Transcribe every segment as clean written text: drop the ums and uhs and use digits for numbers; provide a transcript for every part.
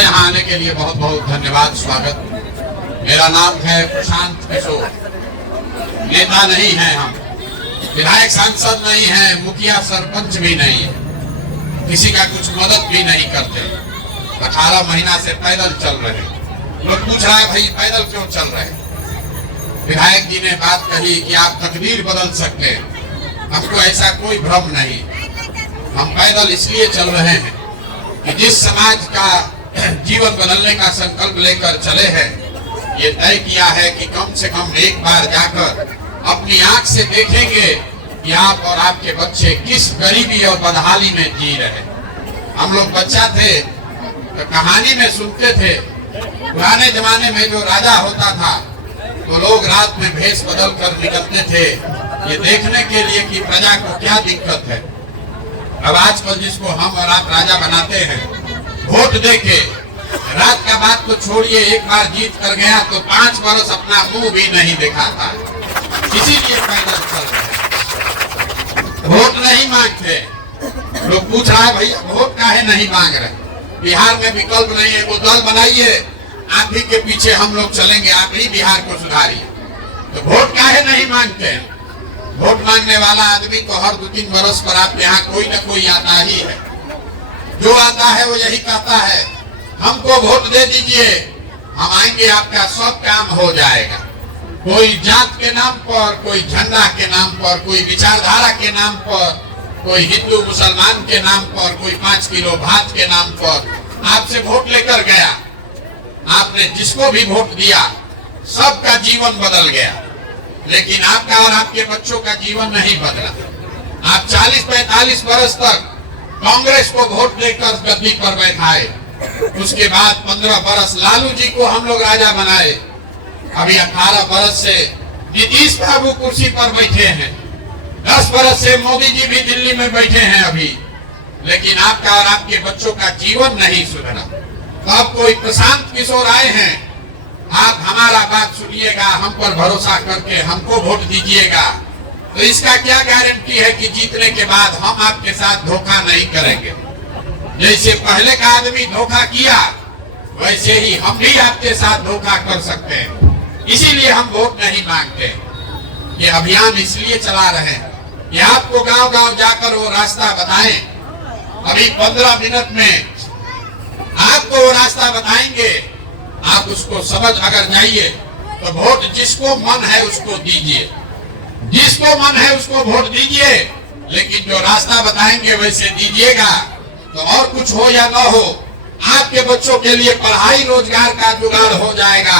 यहाँ आने के लिए बहुत बहुत धन्यवाद, स्वागत। मेरा नाम है प्रशांत किशोर। नेता नहीं है हम, विधायक सांसद नहीं है, मुखिया सरपंच भी नहीं है, किसी का कुछ मदद भी नहीं करते। 18 महीना से पैदल चल रहे। लोग पूछ रहा है भाई पैदल क्यों चल रहे? विधायक जी ने बात कही कि आप तकदीर बदल सकते हैं। हमको ऐसा कोई भ्रम नहीं। हम पैदल इसलिए चल रहे हैं कि जिस समाज का जीवन बदलने का संकल्प लेकर चले हैं, ये तय किया है कि कम से कम एक बार जाकर अपनी आंख से देखेंगे कि आप और आपके बच्चे किस गरीबी और बदहाली में जी रहे। हम लोग बच्चा थे तो कहानी में सुनते थे, पुराने जमाने में जो राजा होता था तो लोग रात में भेष बदल कर निकलते थे ये देखने के लिए कि प्रजा को क्या दिक्कत है। अब आजकल जिसको हम और आप राजा बनाते हैं, वोट देके रात का बात तो छोड़िए, एक बार जीत कर गया तो 5 वर्ष अपना मुंह भी नहीं दिखाता। इसीलिए पैदल चल रहे, वोट नहीं मांगते। लोग पूछ रहा है भैया वोट काहे नहीं मांग रहे? बिहार में विकल्प नहीं है, वो दल बनाइए, आप ही के पीछे हम लोग चलेंगे, आप ही बिहार को सुधारिए। तो वोट काहे नहीं मांगते? वोट मांगने वाला आदमी तो हर 2-3 वर्ष पर आप यहाँ कोई न कोई आता ही है। जो आता है वो यही कहता है हमको वोट दे दीजिए, हम आएंगे, आपका सब काम हो जाएगा। कोई जात के नाम पर, कोई झंडा के नाम पर, कोई विचारधारा के नाम पर, कोई हिंदू मुसलमान के नाम पर, कोई 5 किलो भात के नाम पर आपसे वोट लेकर गया। आपने जिसको भी वोट दिया सबका जीवन बदल गया, लेकिन आपका और आपके बच्चों का जीवन नहीं बदला। आप 40-45 वर्ष तक कांग्रेस को वोट देकर गद्दी पर बैठाए, उसके बाद 15 वर्ष लालू जी को हम लोग राजा बनाए। अभी 18 वर्ष से नीतीश बाबू कुर्सी पर बैठे हैं, 10 वर्ष से मोदी जी भी दिल्ली में बैठे हैं अभी, लेकिन आपका और आपके बच्चों का जीवन नहीं सुधरा। तो अब कोई प्रशांत किशोर आए हैं, आप हमारा बात सुनिएगा, हम पर भरोसा करके हमको वोट दीजिएगा, तो इसका क्या गारंटी है कि जीतने के बाद हम आपके साथ धोखा नहीं करेंगे? जैसे पहले का आदमी धोखा किया वैसे ही हम भी आपके साथ धोखा कर सकते हैं। इसीलिए हम वोट नहीं मांगते। ये अभियान इसलिए चला रहे हैं कि आपको गांव-गांव जाकर वो रास्ता बताएं। अभी 15 मिनट में आपको वो रास्ता बताएंगे, आप उसको समझ अगर जाइए तो वोट जिसको मन है उसको दीजिए, जिसको मन है उसको वोट दीजिए, लेकिन जो रास्ता बताएंगे वैसे दीजिएगा। तो और कुछ हो या ना हो, आपके बच्चों के लिए पढ़ाई रोजगार का जुगाड़ हो जाएगा,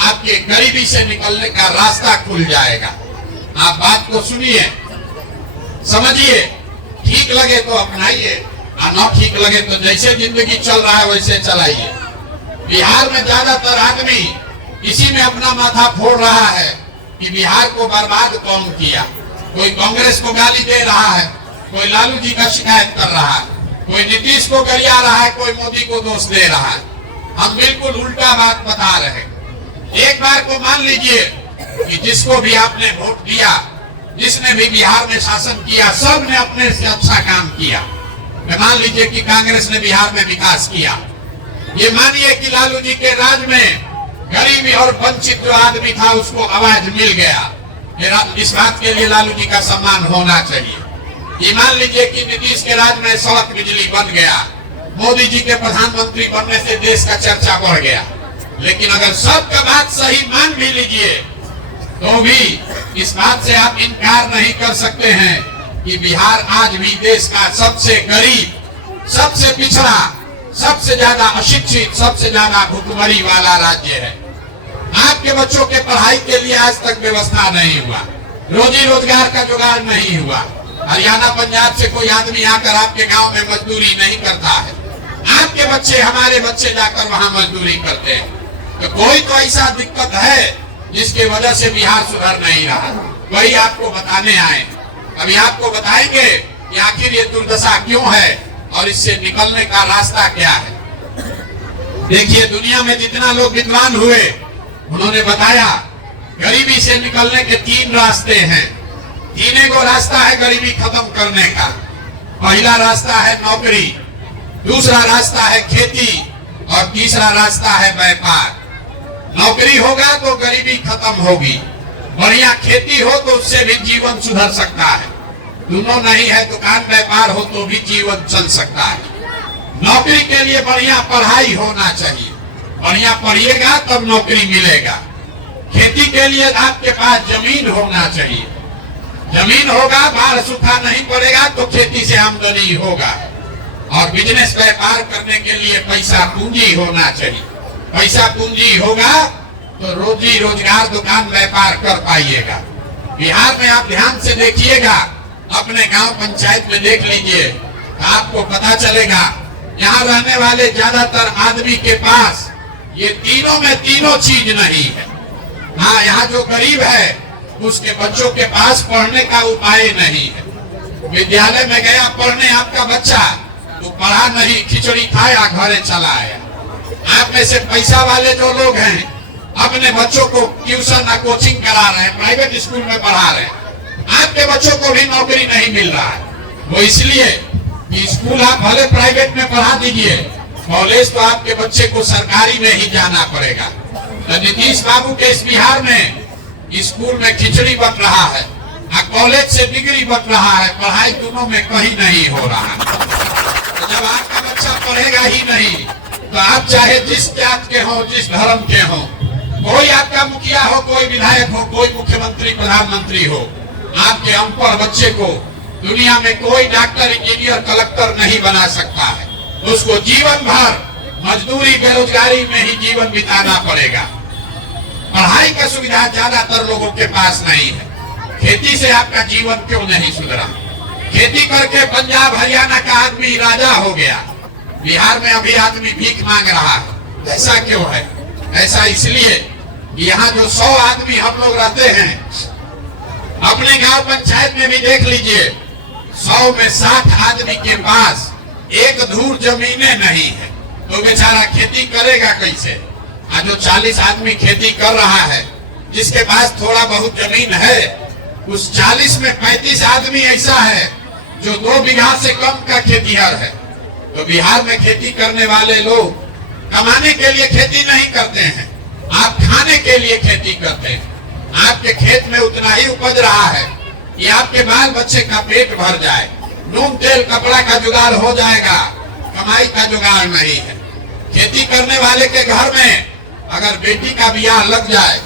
आपके गरीबी से निकलने का रास्ता खुल जाएगा। आप बात को सुनिए, समझिए, ठीक लगे तो अपनाइए, और न ठीक लगे तो जैसे जिंदगी चल रहा है वैसे चलाइए। बिहार में ज्यादातर आदमी इसी में अपना माथा फोड़ रहा है कि बिहार को बर्बाद कौन किया। कोई कांग्रेस को गाली दे रहा है, कोई लालू जी का शिकायत कर रहा है, कोई नीतीश को गरिया रहा है, कोई मोदी को दोष दे रहा है। हम बिल्कुल उल्टा बात बता रहे हैं। एक बार को मान लीजिए कि जिसको भी आपने वोट दिया, जिसने भी बिहार में शासन किया, सब ने अपने से अच्छा काम किया। मान लीजिए कि कांग्रेस ने बिहार में विकास किया, ये मानिए कि लालू जी के राज में गरीबी और वंचित जो आदमी था उसको आवाज मिल गया। इस बात के लिए लालू जी का सम्मान होना चाहिए। ये मान लीजिए कि नीतीश के राज में सड़क बिजली बन गया, मोदी जी के प्रधानमंत्री बनने से देश का चर्चा बढ़ गया। लेकिन अगर सबका बात सही मान भी लीजिए तो भी इस बात से आप इनकार नहीं कर सकते हैं कि बिहार आज भी देश का सबसे गरीब, सबसे पिछड़ा, सबसे ज्यादा अशिक्षित, सबसे ज्यादा भुखमरी वाला राज्य है। आपके बच्चों के पढ़ाई के लिए आज तक व्यवस्था नहीं हुआ, रोजी रोजगार का जुगाड़ नहीं हुआ। हरियाणा पंजाब से कोई आदमी आकर आपके गांव में मजदूरी नहीं करता है, आपके बच्चे, हमारे बच्चे जाकर वहां मजदूरी करते हैं। तो कोई तो ऐसा दिक्कत है जिसके वजह से बिहार सुधर नहीं रहा, वही आपको बताने आए। अभी आपको बताएंगे कि आखिर ये दुर्दशा क्यों है और इससे निकलने का रास्ता क्या है। देखिए, दुनिया में जितना लोग विद्वान हुए उन्होंने बताया गरीबी से निकलने के 3 रास्ते हैं। 3 गो रास्ता है गरीबी खत्म करने का। पहला रास्ता है नौकरी, दूसरा रास्ता है खेती, और और तीसरा रास्ता है व्यापार। नौकरी होगा तो गरीबी खत्म होगी, बढ़िया खेती हो तो उससे भी जीवन सुधर सकता है, दोनों नहीं है दुकान व्यापार हो तो भी जीवन चल सकता है। नौकरी के लिए बढ़िया पढ़ाई होना चाहिए, बढ़िया पढ़िएगा तब नौकरी मिलेगा। खेती के लिए आपके पास जमीन होना चाहिए, जमीन होगा बाढ़ सूखा नहीं पड़ेगा तो खेती से आमदनी होगा। और बिजनेस व्यापार करने के लिए पैसा पूंजी होना चाहिए, पैसा पूंजी होगा तो रोजी रोजगार दुकान व्यापार कर पाइएगा। बिहार में आप ध्यान से देखिएगा, अपने गांव पंचायत में देख लीजिए, आपको पता चलेगा यहाँ रहने वाले ज्यादातर आदमी के पास ये तीनों में तीनों चीज नहीं है। हाँ, यहाँ जो गरीब है उसके बच्चों के पास पढ़ने का उपाय नहीं है। विद्यालय में गया पढ़ने आपका बच्चा तो पढ़ा नहीं, खिचड़ी खाया घरे चला आया। आप में से पैसा वाले जो लोग हैं अपने बच्चों को ट्यूशन या कोचिंग करा रहे हैं, प्राइवेट स्कूल में पढ़ा रहे हैं, आपके बच्चों को भी नौकरी नहीं मिल रहा है। वो इसलिए कि स्कूल आप भले प्राइवेट में पढ़ा दीजिए, कॉलेज तो आपके बच्चे को सरकारी में ही जाना पड़ेगा। तो नीतीश बाबू के इस बिहार में स्कूल में खिचड़ी बन रहा है और कॉलेज से डिग्री बन रहा है, पढ़ाई दोनों में कहीं नहीं हो रहा है। तो जब आपका बच्चा पढ़ेगा ही नहीं तो आप चाहे जिस जात के हो, जिस धर्म के हो, कोई आपका मुखिया हो, कोई विधायक हो, कोई मुख्यमंत्री प्रधानमंत्री हो, आपके अनपढ़ बच्चे को दुनिया में कोई डॉक्टर इंजीनियर कलेक्टर नहीं बना सकता है। उसको जीवन भर मजदूरी बेरोजगारी में ही जीवन बिताना पड़ेगा। पढ़ाई का सुविधा ज्यादातर लोगों के पास नहीं है। खेती से आपका जीवन क्यों नहीं सुधरा? खेती करके पंजाब हरियाणा का आदमी राजा हो गया, बिहार में अभी आदमी भीख मांग रहा है। ऐसा क्यों है? ऐसा इसलिए कि यहाँ जो 100 आदमी हम लोग रहते हैं, अपने गांव पंचायत में भी देख लीजिए, 100 में 60 आदमी के पास एक धूर जमीनें नहीं है, तो बेचारा खेती करेगा कैसे? आज जो 40 आदमी खेती कर रहा है, जिसके पास थोड़ा बहुत जमीन है, उस 40 में 35 आदमी ऐसा है जो 2 बीघा से कम का खेतीहर है। तो बिहार में खेती करने वाले लोग कमाने के लिए खेती नहीं करते हैं, आप खाने के लिए खेती करते हैं। आपके खेत में उतना ही उपज रहा है कि आपके बाल बच्चे का पेट भर जाए, नून तेल कपड़ा का जुगाड़ हो जाएगा, कमाई का जुगाड़ नहीं है। खेती करने वाले के घर में अगर बेटी का ब्याह लग जाए,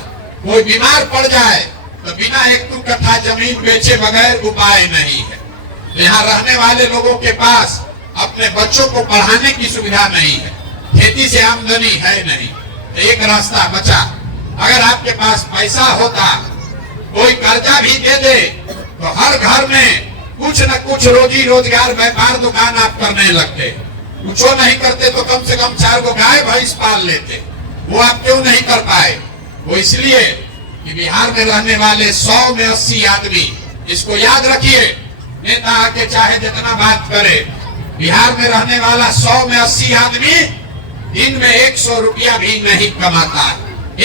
कोई बीमार पड़ जाए, तो बिना 1-2 कट्ठा जमीन बेचे बगैर उपाय नहीं है। यहाँ रहने वाले लोगों के पास अपने बच्चों को पढ़ाने की सुविधा नहीं है, खेती से आमदनी है नहीं। तो एक रास्ता बचा, अगर आपके पास पैसा होता, कोई कर्जा भी दे दे, तो हर घर में कुछ न कुछ रोजी रोजगार व्यापार दुकान आप करने लगते। कुछ नहीं करते तो कम से कम 4 गो गाय भैंस पाल लेते। वो आप क्यों नहीं कर पाए? वो इसलिए कि बिहार में रहने वाले 100 में 80 आदमी, इसको याद रखिए, नेता आके चाहे जितना बात करे, बिहार में रहने वाला 100 में 80 आदमी दिन में 100 रुपया भी नहीं कमाता है,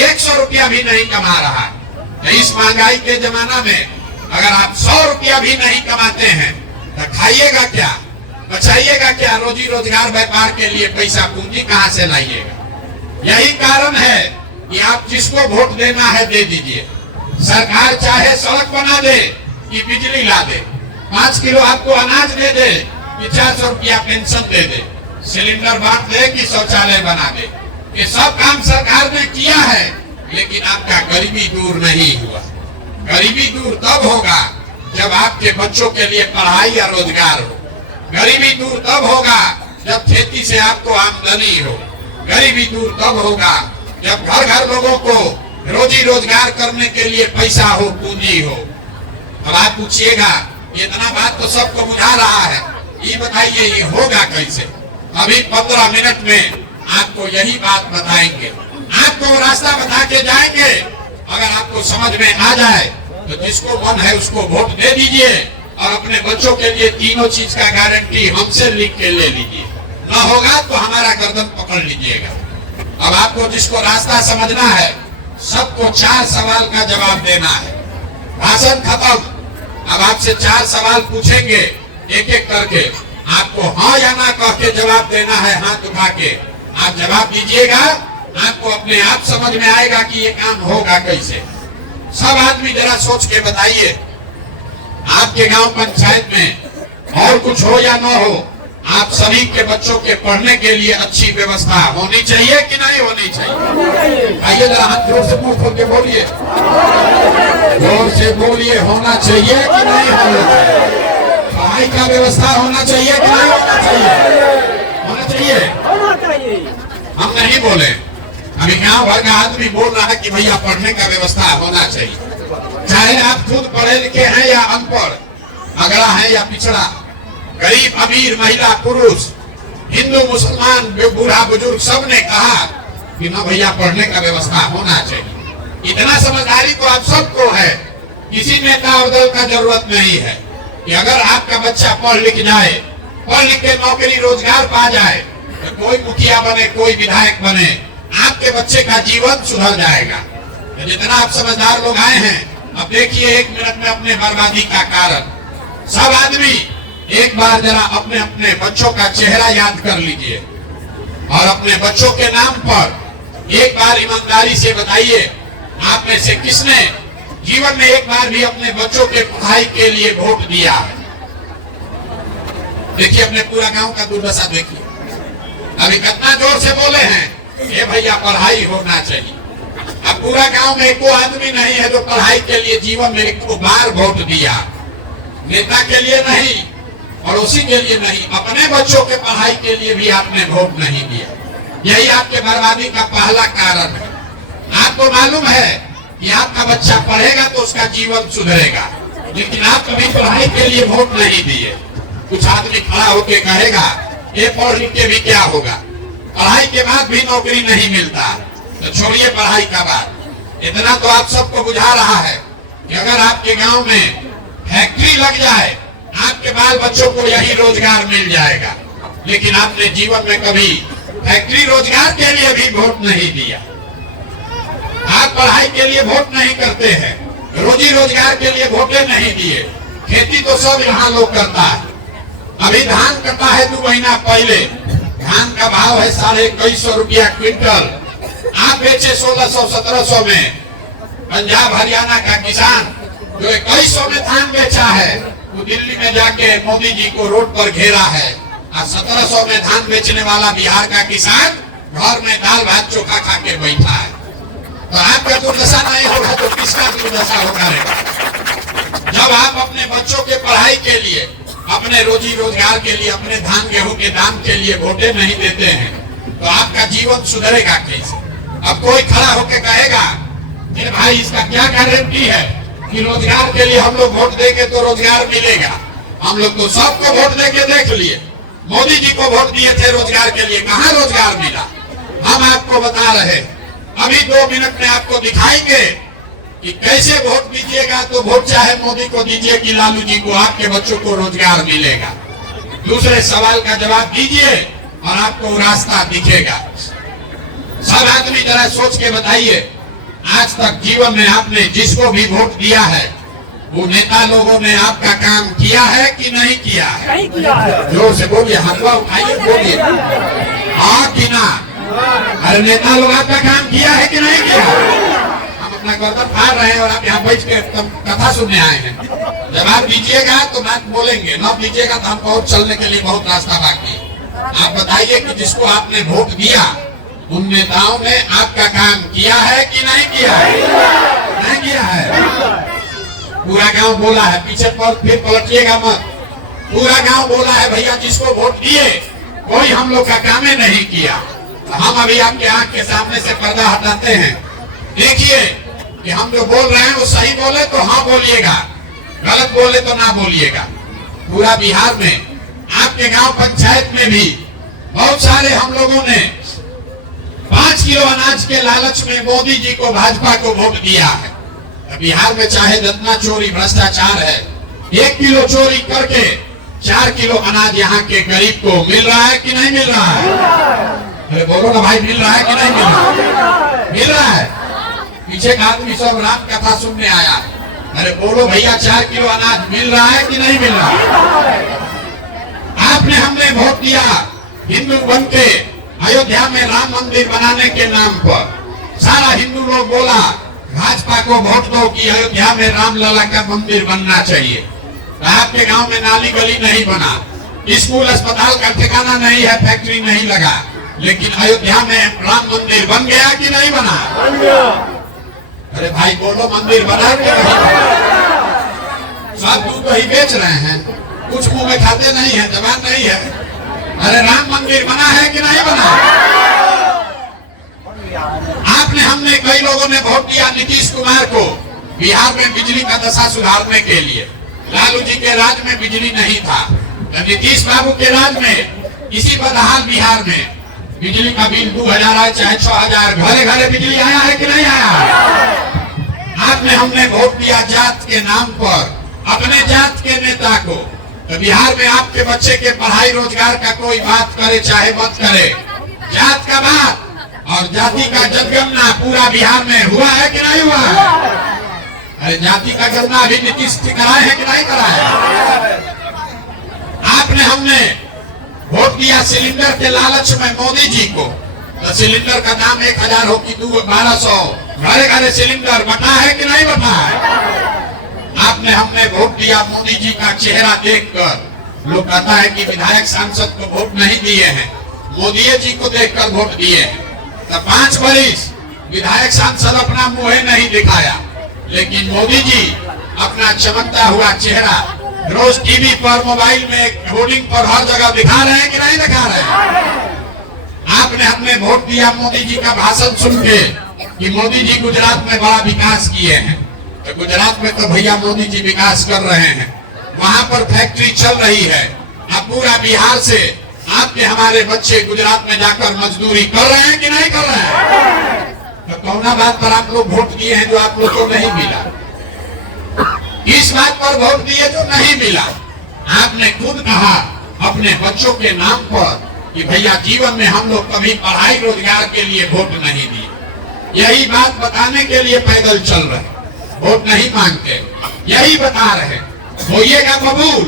100 रुपया भी नहीं कमा रहा है। इस महंगाई के जमाना में अगर आप 100 रुपया भी नहीं कमाते हैं तो खाइएगा क्या, बचाइएगा क्या? रोजी रोजगार व्यापार के लिए पैसा पूंजी कहाँ से लाइएगा? यही कारण है कि आप जिसको वोट देना है दे दीजिए। सरकार चाहे सड़क बना दे कि बिजली ला दे, 5 किलो आपको अनाज दे दे कि 400 रुपया पेंशन दे दे, सिलेंडर बांट दे कि शौचालय बना दे, ये सब काम सरकार ने किया है, लेकिन आपका गरीबी दूर नहीं हुआ। गरीबी दूर तब होगा जब आपके बच्चों के लिए पढ़ाई या रोजगार हो। गरीबी दूर तब होगा जब खेती से आपको आमदनी हो। गरीबी दूर तब होगा जब घर घर लोगों को रोजी रोजगार करने के लिए पैसा हो, पूंजी हो। अब आप पूछिएगा, इतना बात तो सबको बुझा रहा है, ये बताइए ये होगा कैसे? अभी 15 मिनट में आपको यही बात बताएंगे, आपको रास्ता बता के जाएंगे। अगर आपको समझ में आ जाए तो जिसको मन है उसको वोट दे दीजिए और अपने बच्चों के लिए तीनों चीज का गारंटी हमसे लिख के ले लीजिए। न होगा तो हमारा गर्दन पकड़ लीजिएगा। अब आपको जिसको रास्ता समझना है, सबको 4 सवाल का जवाब देना है। भाषण खत्म। अब आपसे 4 सवाल पूछेंगे एक एक करके, आपको हाँ या ना कह के जवाब देना है, हाथ उठा के। आप जवाब दीजिएगा, आपको अपने आप समझ में आएगा कि ये काम होगा कैसे। सब आदमी जरा सोच के बताइए, आपके गांव पंचायत में और कुछ हो या न हो, आप सभी के बच्चों के पढ़ने के लिए अच्छी व्यवस्था होनी चाहिए कि नहीं होनी चाहिए? आइए जरा हाथ जोर से मुंह खोल के बोलिए, जोर से बोलिए, होना चाहिए कि नहीं होना चाहिए? पढ़ाई का व्यवस्था होना चाहिए कि नहीं होना चाहिए? होना चाहिए। हम नहीं बोले, अभी गांव भर का आदमी बोल रहा है कि भैया पढ़ने का व्यवस्था होना चाहिए। चाहे आप खुद पढ़े लिखे हैं या अनपढ़, अगड़ा है या पिछड़ा, गरीब अमीर, महिला पुरुष, हिंदू मुसलमान, बूढ़ा बुजुर्ग, सब ने कहा कि ना भैया पढ़ने का व्यवस्था होना चाहिए। इतना समझदारी तो आप सबको है, किसी नेता और दल का जरूरत नहीं है कि अगर आपका बच्चा पढ़ लिख जाए, पढ़ लिख के नौकरी रोजगार पा जाए, तो कोई मुखिया बने, कोई विधायक बने, आपके बच्चे का जीवन सुधर जाएगा। तो जितना आप समझदार लोग आए हैं, अब देखिए 1 मिनट में अपने बर्बादी का कारण। सब आदमी एक बार जरा अपने अपने बच्चों का चेहरा याद कर लीजिए और अपने बच्चों के नाम पर एक बार ईमानदारी से बताइए, आप में से किसने जीवन में एक बार भी अपने बच्चों के पढ़ाई के लिए वोट दिया है? देखिए अपने पूरा गांव का दुर्दशा देखिए। अभी कितना जोर से बोले हैं ये भैया पढ़ाई होना चाहिए। अब पूरा गांव में कोई आदमी नहीं है जो पढ़ाई के लिए जीवन में एक बार वोट दिया। नेता के लिए नहीं, पड़ोसी के लिए नहीं, अपने बच्चों के पढ़ाई के लिए भी आपने वोट नहीं दिया। यही आपके बर्बादी का पहला कारण है। आपको मालूम है कि आपका बच्चा पढ़ेगा तो उसका जीवन सुधरेगा, लेकिन आप कभी पढ़ाई के लिए वोट नहीं दिए। कुछ आदमी खड़ा होके कहेगा ये पढ़ लिख के भी क्या होगा, पढ़ाई के बाद भी नौकरी नहीं मिलता। तो छोड़िए पढ़ाई का बात, इतना तो आप सबको बुझा रहा है कि अगर आपके गांव में फैक्ट्री लग जाए, आपके बाल बच्चों को यही रोजगार मिल जाएगा। लेकिन आपने जीवन में कभी फैक्ट्री रोजगार के लिए भी वोट नहीं दिया। आप पढ़ाई के लिए वोट नहीं करते हैं, रोजी रोजगार के लिए वोटे नहीं दिए। खेती तो सब यहाँ लोग करता है। अभी धान कटा है 2 महीना पहले, धान का भाव है 2150 रुपया क्विंटल। आप बेचे 1600-1700 में। पंजाब हरियाणा का किसान जो 2100 में धान बेचा है, वो दिल्ली में जाके मोदी जी को रोड पर घेरा है। और 1700 में धान बेचने वाला बिहार का किसान घर में दाल भात चोखा खा के बैठा है। तो आपका दुर्दशा नहीं होगा तो किसका दुर्दशा होगा रहेगा? जब आप अपने बच्चों के पढ़ाई के लिए, अपने रोजी रोजगार के लिए, अपने धान गेहूं के दाम के लिए वोटे नहीं देते हैं, तो आपका जीवन सुधरेगा कैसे? अब कोई खड़ा होकर कहेगा कि भाई इसका क्या गारंटी है कि रोजगार के लिए हम लोग वोट देंगे तो रोजगार मिलेगा? हम लोग तो सबको वोट देके देख लिए। मोदी जी को वोट दिए थे रोजगार के लिए, कहाँ रोजगार मिला? हम आपको बता रहे, अभी 2 मिनट में आपको दिखाएंगे कि कैसे वोट दीजिएगा तो वोट चाहे मोदी को दीजिए कि लालू जी को, आपके बच्चों को रोजगार मिलेगा। दूसरे सवाल का जवाब दीजिए और आपको रास्ता दिखेगा। सब आदमी जरा सोच के बताइए, आज तक जीवन में आपने जिसको भी वोट दिया है, वो नेता लोगों ने आपका काम किया है कि नहीं किया है? नहीं किया है। जोर से बोलिए, हथवा उठाइए, बोलिए हाँ कि ना। अरे नेता लोग आपका काम किया है कि नहीं किया? हम अपना गर्दन फाड़ रहे हैं और आप यहाँ बैठ के कथा सुनने आए हैं। जवाब दीजिएगा तो बात बोलेंगे, न दीजिएगा तो हमको और चलने के लिए बहुत रास्ता बाकी। आप बताइए कि जिसको आपने वोट दिया, उन नेताओं ने आपका काम किया है कि नहीं किया है? नहीं किया है। पूरा गांव बोला है, पीछे पर फिर पलटिएगा मत। पूरा गांव बोला है भैया जिसको वोट दिए कोई हम लोग का काम नहीं किया। हम अभी आपके आंख के सामने से पर्दा हटाते हैं। देखिए कि हम जो बोल रहे हैं वो सही बोले तो हाँ बोलिएगा, गलत बोले तो ना बोलिएगा। पूरा बिहार में आपके गांव पंचायत में भी बहुत सारे हम लोगों ने 5 किलो अनाज के लालच में मोदी जी को, भाजपा को वोट दिया है। बिहार में चाहे जितना चोरी भ्रष्टाचार है, 1 किलो चोरी करके 4 किलो अनाज यहाँ के गरीब को मिल रहा है कि नहीं मिल रहा है? अरे बोलो ना भाई, मिल रहा है कि नहीं मिल रहा है? मिल रहा है। पीछे का आदमी सब राम कथा सुनने आया। अरे बोलो भैया, 4 किलो अनाज मिल रहा है कि नहीं मिल रहा है? आपने हमने वोट दिया, हिंदू बन के अयोध्या में राम मंदिर बनाने के नाम पर सारा हिंदू लोग बोला भाजपा को वोट दो कि अयोध्या में रामलला का मंदिर बनना चाहिए। आपके गांव में नाली गली नहीं बना, स्कूल अस्पताल का ठिकाना नहीं है, फैक्ट्री नहीं लगा, लेकिन अयोध्या में राम मंदिर बन गया कि नहीं बना? बन गया। अरे भाई बोलो, मंदिर बना के सब दूध दही बेच रहे हैं, कुछ मुंह में खाते नहीं है, जबान नहीं है। अरे राम मंदिर बना है कि नहीं बना? आपने हमने कई लोगों ने वोट दिया नीतीश कुमार को बिहार में बिजली का दशा सुधारने के लिए। लालू जी के राज में बिजली नहीं था, नीतीश बाबू के राज में इसी बदहाल बिहार में बिजली का बिल 2000 आए चाहे 6000, घरे घरे बिजली आया है कि नहीं आया? आपने हमने वोट दिया जात के नाम पर अपने जात के नेता को, तो बिहार में आपके बच्चे के पढ़ाई रोजगार का कोई बात करे चाहे मत करे, जात का बात और जाति का जनगणना पूरा बिहार में हुआ है कि नहीं हुआ है? अरे जाति का गणना अभी नीतीश जी कराए हैं कि नहीं कराए? आपने हमने वोट दिया सिलेंडर के लालच में मोदी जी को, तो सिलेंडर का दाम 1000 हो कि 1200, घरे घरे सिलेंडर बटा है कि नहीं बटा है? आपने हमने वोट दिया मोदी जी का चेहरा देखकर, लोग कहता है कि विधायक सांसद को वोट नहीं दिए हैं, मोदी जी को देखकर वोट दिए हैं। तो 5 वर्ष विधायक सांसद अपना मुंह नहीं दिखाया, लेकिन मोदी जी अपना चमकता हुआ चेहरा रोज टीवी पर, मोबाइल में, होर्डिंग पर हर जगह दिखा रहे हैं कि नहीं दिखा रहे हैं? आपने हमने वोट दिया मोदी जी का भाषण सुन के कि मोदी जी गुजरात में बड़ा विकास किए हैं, तो गुजरात में तो भैया मोदी जी विकास कर रहे हैं, वहां पर फैक्ट्री चल रही है। अब पूरा बिहार से आपके हमारे बच्चे गुजरात में जाकर मजदूरी कर रहे हैं कि नहीं कर रहे हैं? तो कौना बात पर आप लोग वोट दिए हैं जो आप लोग को नहीं मिला? किस बात पर वोट दिए जो नहीं मिला? आपने खुद कहा अपने बच्चों के नाम पर कि भैया जीवन में हम लोग कभी पढ़ाई रोजगार के लिए वोट नहीं दिए। यही बात बताने के लिए पैदल चल रहे, वोट नहीं मांगते, यही बता रहे। होइएगा कबूल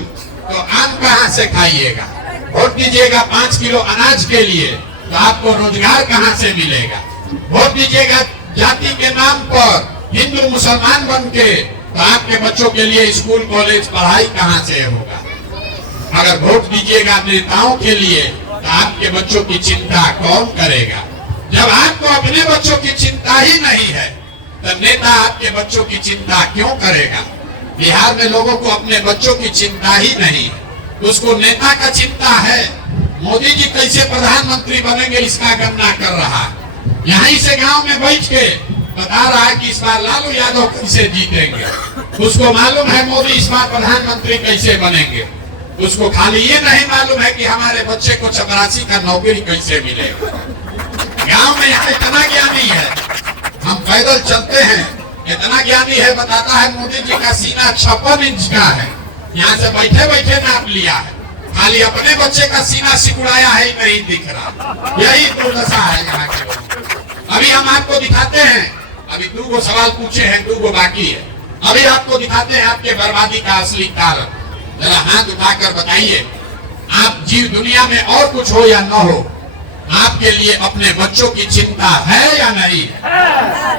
तो आम कहाँ से खाइएगा? वोट दीजिएगा 5 किलो अनाज के लिए, तो आपको रोजगार कहाँ से मिलेगा? वोट दीजिएगा जाति के नाम पर हिंदू मुसलमान बन के, तो आपके बच्चों के लिए स्कूल कॉलेज पढ़ाई कहाँ से होगा? अगर वोट दीजिएगा नेताओं के लिए, तो आपके बच्चों की चिंता कौन करेगा? जब आपको अपने बच्चों की चिंता ही नहीं है, तो नेता आपके बच्चों की चिंता क्यों करेगा? बिहार में लोगों को अपने बच्चों की चिंता ही नहीं है, उसको नेता का चिंता है। मोदी जी कैसे प्रधानमंत्री बनेंगे इसका गणना कर रहा है, यहीं से गांव में बैठ के बता रहा है कि इस बार लालू यादव कैसे जीतेंगे। उसको मालूम है मोदी इस बार प्रधानमंत्री कैसे बनेंगे, उसको खाली ये नहीं मालूम है कि हमारे बच्चे को चपरासी का नौकरी कैसे मिलेगा। गांव में यहाँ इतना ज्ञानी है, हम पैदल चलते हैं, इतना ज्ञानी है, बताता है मोदी जी का सीना 56 इंच का है, यहाँ से बैठे बैठे नाप लिया है, खाली अपने बच्चे का सीना सिकुड़ाया है ही नहीं दिख रहा। यही दुर्दशा है यहाँ के लोग। अभी हम आपको दिखाते हैं, अभी 2 सवाल पूछे हैं, 2 बाकी है, अभी आपको दिखाते हैं आपके बर्बादी का असली कारण। जरा हाथ उठाकर बताइए, आप जीव दुनिया में और कुछ हो या न हो, आपके लिए अपने बच्चों की चिंता है या नहीं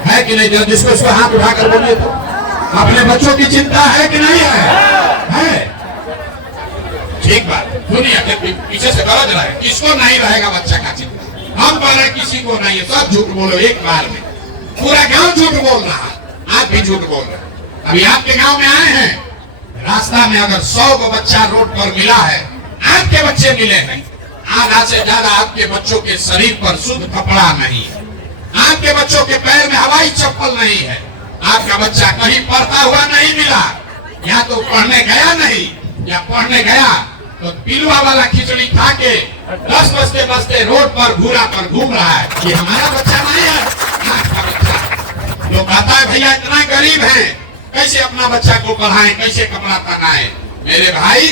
है कि नहीं? जिसको उसको हाथ उठाकर बोलिए तो, अपने बच्चों की चिंता है कि नहीं है? ठीक बात, दुनिया के पीछे से गरज रहा है, किसको नहीं रहेगा बच्चा का चिंता? हम बोल रहे किसी को नहीं है, सब झूठ बोलो एक बार में, पूरा गांव झूठ बोल रहा है, आप भी झूठ बोल रहे हैं। अभी आपके गांव में आए हैं, रास्ता में अगर 100 को बच्चा रोड पर मिला है, आपके बच्चे मिले हैं, आधा से ज्यादा आपके बच्चों के शरीर पर शुद्ध कपड़ा नहीं है, आपके बच्चों के पैर में हवाई चप्पल नहीं है, आपका बच्चा कहीं पढ़ता हुआ नहीं मिला, या तो पढ़ने गया नहीं, या पढ़ने गया तो पिलुआ वाला खिचड़ी खा के 10 बजते रोड पर घूरा पर घूम रहा है। ये हमारा बच्चा नहीं है, आपका बच्चा। लोग कहता है भैया इतना गरीब है, कैसे अपना बच्चा को पढ़ाएं, कैसे कपड़ा पहनाएं? मेरे भाई,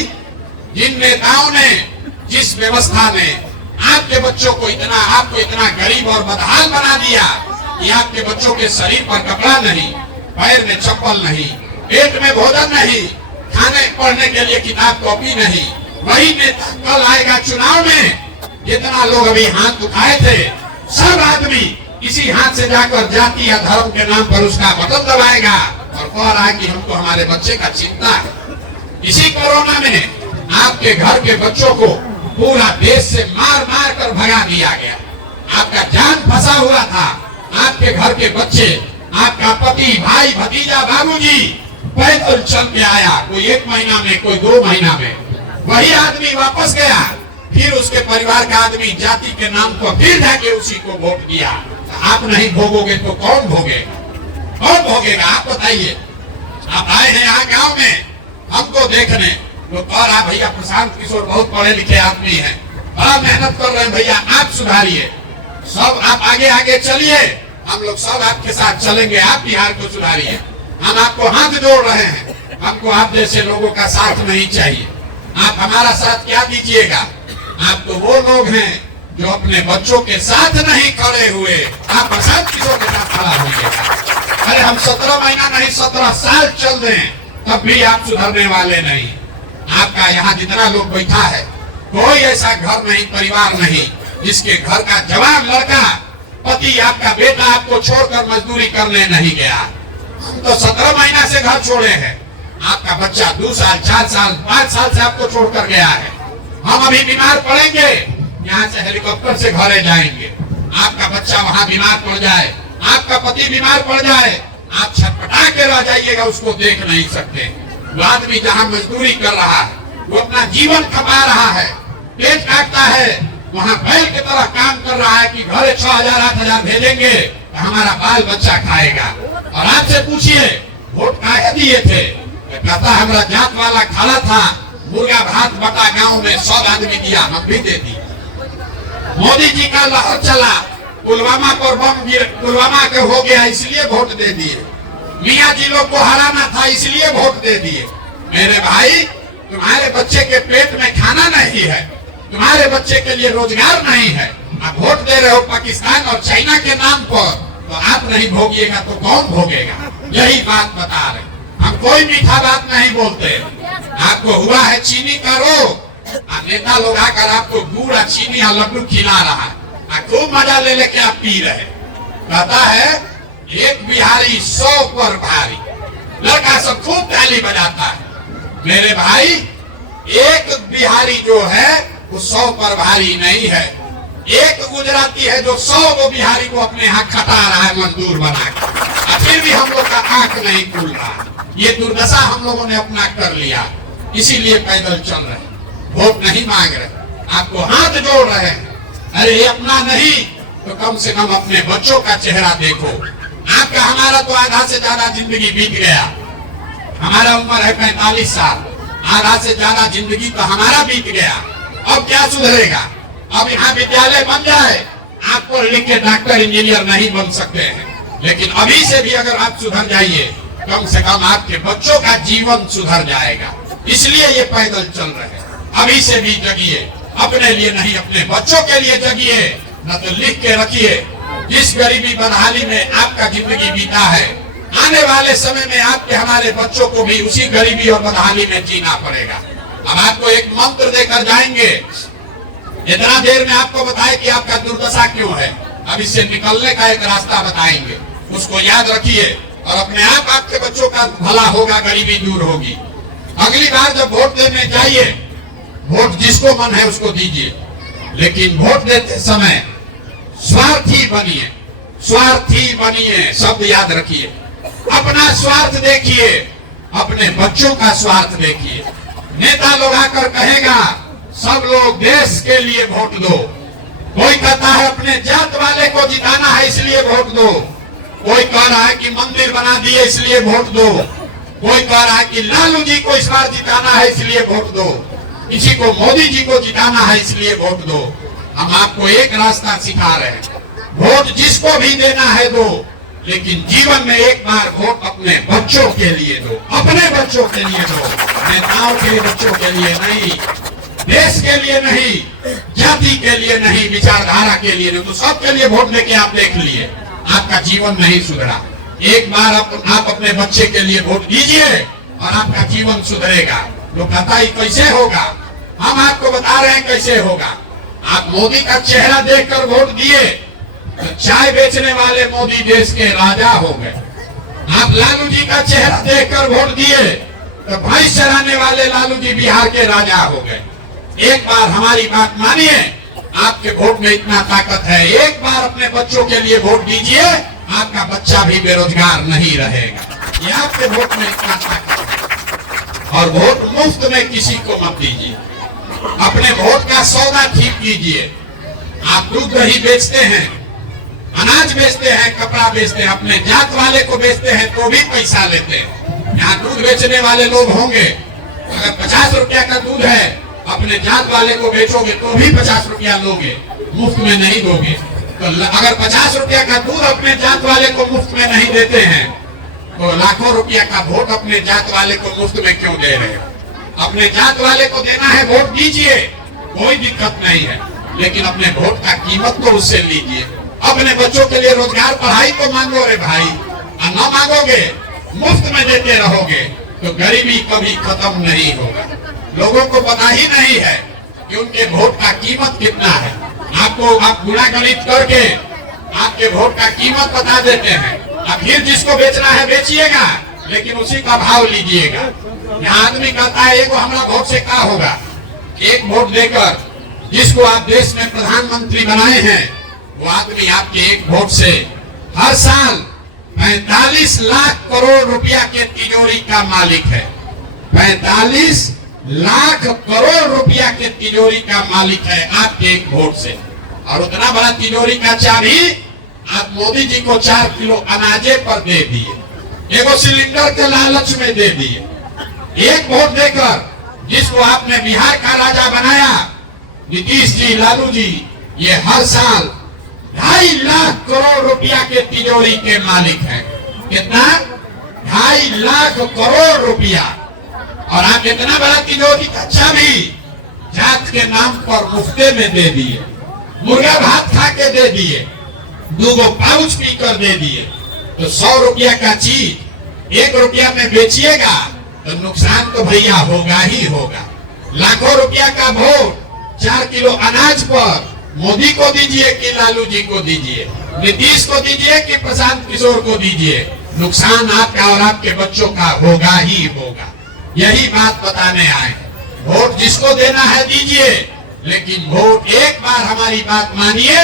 जिन नेताओं ने, जिस व्यवस्था ने आपके बच्चों को आपको इतना गरीब और बदहाल बना दिया कि आपके बच्चों के शरीर पर कपड़ा नहीं, पैर में चप्पल नहीं, पेट में भोजन नहीं, खाने पढ़ने के लिए किताब कॉपी नहीं, वही नेता कल आएगा चुनाव में जितना लोग अभी हाथ उठाए थे, सब आदमी इसी हाथ से जाकर जाति या धर्म के नाम पर उसका बटन दबाएगा और कह रहा है कि हमको हमारे बच्चे का चिंता है। इसी कोरोना में आपके घर के बच्चों को पूरा देश से मार मार कर भगा दिया गया। आपका जान फंसा हुआ था, आपके घर के बच्चे, आपका पति, भाई, भतीजा, बाबूजी पैदल चल के आया, कोई 1 महीना में, कोई 2 महीना में, वही आदमी वापस गया। फिर उसके परिवार का आदमी जाति के नाम पर फिर जाके उसी को वोट दिया। आप नहीं भोगोगे तो कौन भोगेगा? कौन भोगेगा? आप बताइए। आप आए हैं यहाँ गांव में हमको देखने, तो कह रहा भैया प्रशांत किशोर बहुत पढ़े लिखे आदमी हैं, बड़ा मेहनत कर रहे हैं, भैया आप सुधारिए, सब आप आगे आगे चलिए, हम लोग सब आपके साथ चलेंगे, आप बिहार को सुधारिए, हम आपको हाथ जोड़ रहे हैं, हमको आप जैसे लोगों का साथ नहीं चाहिए। आप हमारा साथ क्या दीजिएगा? आप तो वो लोग हैं जो अपने बच्चों के साथ नहीं खड़े हुए, आप प्रशांत किशोर के साथ खड़ा होइएगा। अरे हम 17 महीना नहीं 17 साल चल दें तब भी आप सुधरने वाले नहीं। आपका यहाँ जितना लोग बैठा है, कोई ऐसा घर नहीं, परिवार नहीं जिसके घर का जवान लड़का, पति, आपका बेटा आपको छोड़कर मजदूरी करने नहीं गया। हम तो 17 महीना से घर छोड़े हैं, आपका बच्चा 2 साल, 4 साल, 5 साल से आपको छोड़कर गया है। हम अभी बीमार पड़ेंगे, यहाँ से हेलीकॉप्टर से घरे जाएंगे, आपका बच्चा वहाँ बीमार पड़ जाए, आपका पति बीमार पड़ जाए, आप छटपटा के रह जाइएगा, उसको देख नहीं सकते। वो आदमी जहाँ मजदूरी कर रहा है, वो अपना जीवन खपा रहा है, पेट काटता है, वहाँ बैल की तरह काम कर रहा है कि घरे 6,000 8,000 भेजेंगे तो हमारा बाल बच्चा खाएगा। और आपसे पूछिए वोट काहे दिए थे? कहता हमारा जात वाला खाना था, मुर्गा भात बटा गांव में 100 आदमी दिया, हम भी दे दी। मोदी जी का लहर चला, पुलवामा पर बम गिर, पुलवामा के हो गया इसलिए वोट दे दिए। मियाँ जी लोग को हराना था इसलिए वोट दे दिए। मेरे भाई, तुम्हारे बच्चे के पेट में खाना नहीं है, तुम्हारे बच्चे के लिए रोजगार नहीं है, आप वोट दे रहे हो पाकिस्तान और चाइना के नाम पर, तो आप नहीं भोगिएगा तो कौन भोगेगा? यही बात बता रहे। हम कोई मीठा बात नहीं बोलते। आपको हुआ है चीनी का रोग, नेता लोग आकर आपको गुड़, चीनी या लड्डू खिला रहा है, खूब मजा ले लेके आप पी रहे। कहता है एक बिहारी 100 पर भारी, लड़का सब खूब ताली बजाता है। मेरे भाई, एक बिहारी जो है वो 100 पर भारी नहीं है। एक गुजराती है जो 100 को बिहारी को अपने यहाँ खटा रहा है मजदूर बना के, फिर भी हम लोग का आंख नहीं खुल रहा। ये दुर्दशा हम लोगों ने अपना कर लिया, इसीलिए पैदल चल रहे, वोट नहीं मांग रहे, आपको हाथ जोड़ रहे हैं। अरे अपना नहीं तो कम से कम अपने बच्चों का चेहरा देखो। आपका हमारा तो आधा से ज्यादा जिंदगी बीत गया, हमारा उम्र है 45 साल, आधा से ज्यादा जिंदगी तो हमारा बीत गया। अब क्या सुधरेगा? अब यहाँ विद्यालय बन जाए, आप पढ़ लिख के डॉक्टर इंजीनियर नहीं बन सकते हैं, लेकिन अभी से भी अगर आप सुधर जाइए, कम से कम आपके बच्चों का जीवन सुधर जाएगा। इसलिए ये पैदल चल रहे हैं। अभी से भी जगिए, अपने लिए नहीं अपने बच्चों के लिए जगिए, न तो लिख के रखिए जिस गरीबी बदहाली में आपका जिंदगी बीता है, आने वाले समय में आपके हमारे बच्चों को भी उसी गरीबी और बदहाली में जीना पड़ेगा। अब आपको एक मंत्र देकर जाएंगे, इतना देर में आपको बताए कि आपका दुर्दशा क्यों है, अब इससे निकलने का एक रास्ता बताएंगे, उसको याद रखिए और अपने आप आपके बच्चों का भला होगा, गरीबी दूर होगी। अगली बार जब वोट देने जाइए, वोट जिसको मन है उसको दीजिए, लेकिन वोट देते समय स्वार्थी बनिए, स्वार्थी बनिए, शब्द याद रखिए। अपना स्वार्थ देखिए, अपने बच्चों का स्वार्थ देखिए। नेता लोग आकर कहेगा सब लोग देश के लिए वोट दो, कोई कहता है अपने जात वाले को जिताना है इसलिए वोट दो, कोई कह रहा है कि मंदिर बना दिए इसलिए वोट दो, कोई कह रहा है कि लालू जी को इस बार जिताना है इसलिए वोट दो, किसी को मोदी जी को जिताना है इसलिए वोट दो। हम आपको एक रास्ता सिखा रहे हैं, वोट जिसको भी देना है दो, लेकिन जीवन में एक बार वोट अपने बच्चों के लिए दो, अपने बच्चों के लिए दो, नेताओं के बच्चों के लिए नहीं, देश के लिए नहीं, जाति के लिए नहीं, विचारधारा के लिए नहीं, तो सबके लिए वोट लेके आप देख लिए, आपका जीवन नहीं सुधरा। एक बार आप अपने बच्चे के लिए वोट दीजिए और आपका जीवन सुधरेगा। लोग कहता है कैसे होगा, हम आपको बता रहे हैं कैसे होगा। आप मोदी का चेहरा देखकर वोट दिए तो चाय बेचने वाले मोदी देश के राजा हो गए। आप लालू जी का चेहरा देखकर वोट दिए तो भैंस चराने वाले लालू जी बिहार के राजा हो गए। एक बार हमारी बात मानिए, आपके वोट में इतना ताकत है, एक बार अपने बच्चों के लिए वोट दीजिए, आपका बच्चा भी बेरोजगार नहीं रहेगा। ये आपके वोट में इतना ताकत है। और वोट मुफ्त में किसी को मत दीजिए, अपने वोट का सौदा ठीक कीजिए। आप दूध दही बेचते हैं, अनाज बेचते हैं, कपड़ा बेचते हैं, अपने जात वाले को बेचते हैं तो भी पैसा लेते हैं। यहाँ दूध बेचने वाले लोग होंगे, अगर 50 रुपया का दूध है अपने जात वाले को बेचोगे तो भी 50 रुपया लोगे, मुफ्त में नहीं दोगे। तो अगर 50 रुपया का दूध अपने जात वाले को मुफ्त में नहीं देते हैं तो लाखों रुपया का वोट अपने जात वाले को मुफ्त में क्यों दे रहे हो? अपने जात वाले को देना है, वोट दीजिए, कोई दिक्कत नहीं है, लेकिन अपने वोट का कीमत तो उससे लीजिए। अपने बच्चों के लिए रोजगार पढ़ाई तो मांगो रे भाई, और न मांगोगे मुफ्त में देते रहोगे तो गरीबी कभी खत्म नहीं होगा। लोगों को पता ही नहीं है कि उनके वोट का कीमत कितना है। आपको आप गुणा गणित करके आपके वोट का कीमत बता देते हैं, अब फिर जिसको बेचना है बेचिएगा, लेकिन उसी का भाव लीजिएगा। यहाँ आदमी कहता है एगो हमारा वोट से क्या होगा। एक वोट देकर जिसको आप देश में प्रधानमंत्री बनाए हैं, वो आदमी आपके एक वोट से हर साल 45 लाख करोड़ रुपया के तिजोरी का मालिक है। 45 लाख करोड़ रुपया के तिजोरी का मालिक है आपके एक वोट से। और उतना बड़ा तिजोरी का चाबी आप मोदी जी को 4 किलो अनाजे पर दे दिए, एगो सिलेंडर के लालच में दे दिए। एक वोट देकर जिसको आपने बिहार का राजा बनाया, नीतीश जी, लालू जी, ये हर साल 2.5 लाख करोड़ रुपया के तिजोरी के मालिक हैं। कितना? 2.5 लाख करोड़ रुपया। और आप इतना बड़ा तिजोरी का चाबी जात के नाम पर मुफ्ते में दे दिए, मुर्गा भात खा के दे दिए, 2 पाउच पी कर दे दिए। तो 100 रुपया का चीज 1 रुपया में बेचिएगा तो नुकसान तो भैया होगा ही होगा। लाखों रुपया का वोट 4 किलो अनाज पर मोदी को दीजिए कि लालू जी को दीजिए, नीतीश को दीजिए कि प्रशांत किशोर को दीजिए, नुकसान आपका और आपके बच्चों का होगा ही होगा। यही बात बताने आए। वोट जिसको देना है दीजिए, लेकिन वोट एक बार हमारी बात मानिए,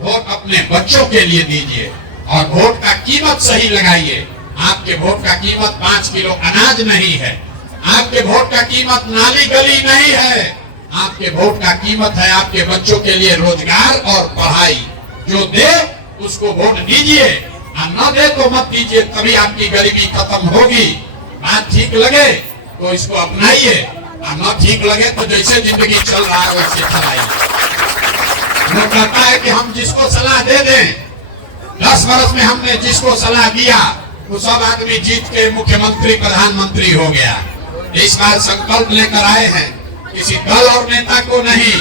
वोट अपने बच्चों के लिए दीजिए और वोट का कीमत सही लगाइए। आपके वोट का कीमत 5 किलो अनाज नहीं है, आपके वोट का कीमत नाली गली नहीं है, आपके वोट का कीमत है आपके बच्चों के लिए रोजगार और पढ़ाई। जो दे उसको वोट दीजिए और न दे तो मत दीजिए, तभी आपकी गरीबी खत्म होगी। बात ठीक लगे तो इसको अपनाइए और न ठीक लगे तो जैसे जिंदगी चल रहा है वैसे चलाइए। वो कहता है कि हम जिसको सलाह दे दें, 10 वर्ष में हमने जिसको सलाह दिया वो सब आदमी जीत के मुख्यमंत्री प्रधानमंत्री हो गया। इस बार संकल्प लेकर आए हैं, किसी दल और नेता को नहीं,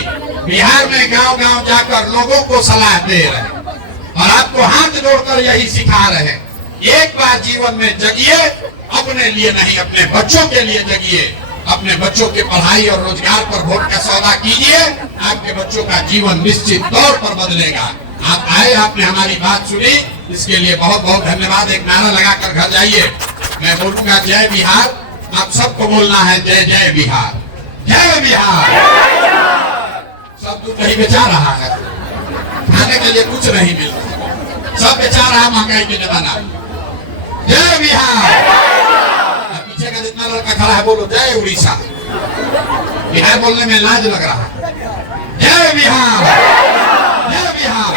बिहार में गांव-गांव जाकर लोगों को सलाह दे रहे हैं और आपको हाथ जोड़कर यही सिखा रहे हैं। एक बार जीवन में जगिए, अपने लिए नहीं अपने बच्चों के लिए जगिए, अपने बच्चों के पढ़ाई और रोजगार पर वोट का सौदा कीजिए, आपके बच्चों का जीवन निश्चित तौर पर बदलेगा। आप आए, आपने हमारी बात सुनी, इसके लिए बहुत बहुत धन्यवाद। एक नारा लगाकर घर जाइए। मैं बोलूंगा जय बिहार, आप सबको बोलना है जय जय बिहार, जय बिहार। सब कुछ कहीं बेचा रहा है, खाने के लिए कुछ नहीं मिल रहा, सब बेचा रहा महंगाई के जमाना। जय बिहार। पीछे का जितना लड़का खड़ा है बोलो जय उड़ीसा। बिहार बोलने में लाज लग रहा है। जय बिहार।